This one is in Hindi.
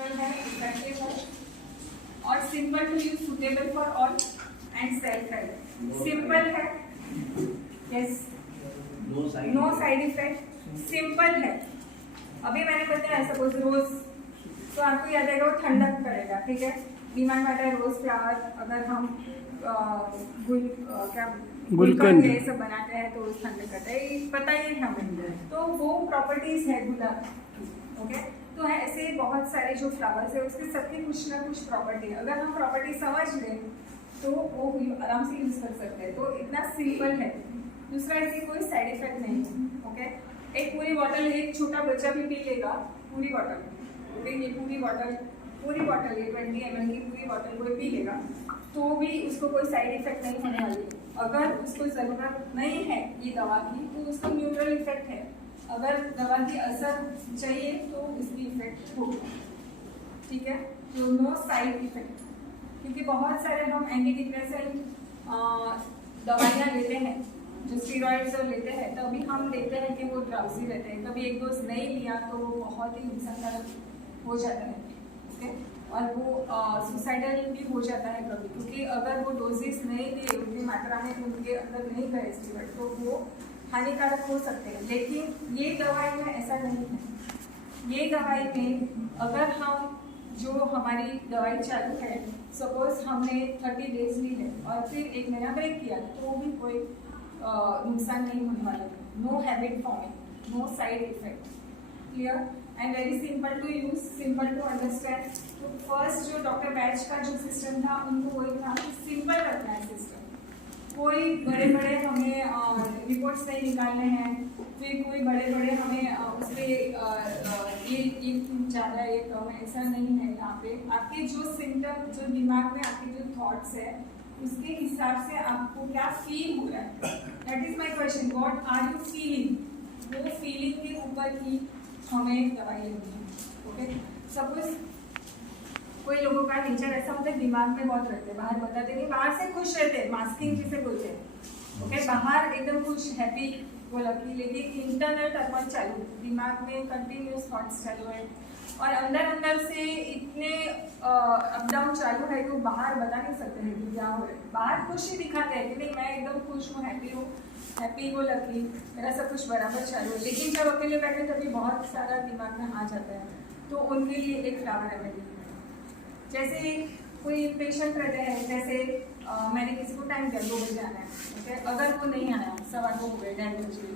नेचुरल है, इफेक्टिव है और simple to use, suitable for all and self help. Simple है, yes, no side effect, simple है। अभी मैंने बताया सपोज रोज, तो आपको याद आएगा वो ठंडक करेगा, ठीक है। दिमाग में आता है रोज फ्लावर, अगर हम गुलकंद ये सब बनाते हैं तो ठंडक करता है, पता ही है हमें, तो वो प्रॉपर्टीज है गुलाब की, ओके। तो है ऐसे बहुत सारे जो फ्लावर्स है उसके सबकी कुछ ना कुछ प्रॉपर्टी है, अगर हम प्रॉपर्टी समझ लें तो वो आराम से यूज कर सकते हैं। तो इतना सिंपल है। दूसरा, इसकी कोई साइड इफेक्ट नहीं है, ओके। एक पूरी बॉटल एक छोटा बच्चा भी पी लेगा, पूरी बॉटल, ओके, ये पूरी बॉटल ये 20 ml की पूरी बॉटल कोई पी लेगा तो भी उसको कोई साइड इफेक्ट नहीं होने वाली। अगर उसको ज़रूरत नहीं है ये दवा की तो उसको न्यूट्रल इफेक्ट है, अगर दवा की असर चाहिए तो इसकी इफेक्ट होगा, ठीक है। तो नो साइड इफेक्ट, क्योंकि बहुत सारे हम एंटी डिप्रेसेंट दवाइयाँ लेते हैं, जो स्टीरॉइड्स और लेते हैं, तभी हम देखते हैं कि वो ड्राउजी रहते हैं। कभी एक डोज नहीं लिया तो वो बहुत ही नुकसानदायक हो जाता है, ओके। और वो सुसाइडल भी हो जाता है कभी, क्योंकि अगर वो डोजेस नहीं लिए उतनी मात्रा में उनके अंदर नहीं गए स्टीरॉइड तो वो हानिकारक हो सकते हैं। लेकिन ये दवाई में ऐसा नहीं है। ये दवाई में अगर हम जो हमारी दवाई चालू है, सपोज हमने 30 डेज ली है और फिर 1 महीना ब्रेक किया तो भी कोई नुकसान नहीं होने वाला है। No habit forming, no side effect, clear and very simple to use, simple to understand. तो फर्स्ट जो डॉक्टर बैच का जो सिस्टम था उनको वही था, सिंपल रखना है सिस्टम। कोई बड़े बड़े हमें रिपोर्ट्स नहीं निकालने हैं, फिर कोई बड़े बड़े हमें उस पर ये ज़्यादा ये कम है, ऐसा नहीं है। यहाँ पे आपके जो सिम्टम, जो दिमाग में आपके जो थॉट्स है उसके हिसाब से आपको क्या फील हो रहा है, that is my question, what are you feeling, वो फीलिंग के ऊपर ही हमें दवाई लेनी है, ओके। सपोज कोई लोगों का नेचर ऐसा होता है दिमाग में बहुत रहते हैं, बाहर बताते नहीं, बाहर से खुश रहते हैं, मास्किंग जिसे बोलते हैं, ओके। बाहर एकदम खुश हैप्पी वो लकी, लेकिन इंटरनल टर्मोइल चालू, दिमाग में कंटिन्यूस थॉट्स चालू है और अंदर अंदर से इतने अप डाउन चालू है कि वो बाहर बता नहीं सकते हैं कि क्या हो रहा है। बाहर खुशी दिखाते हैं कि नहीं मैं एकदम खुश हूँ, हैप्पी वो लकी, मेरा सब कुछ बराबर चालू है, लेकिन जब अकेले बैठे तभी बहुत सारा दिमाग में आ जाता है। तो उनके लिए एक फ्लावर रेमेडी, जैसे कोई पेशेंट रहते हैं, जैसे मैंने किसी को टाइम दिया 2 बजे आना है, ओके। अगर वो नहीं आया, 2:15 हो गए, 1:30 बजे,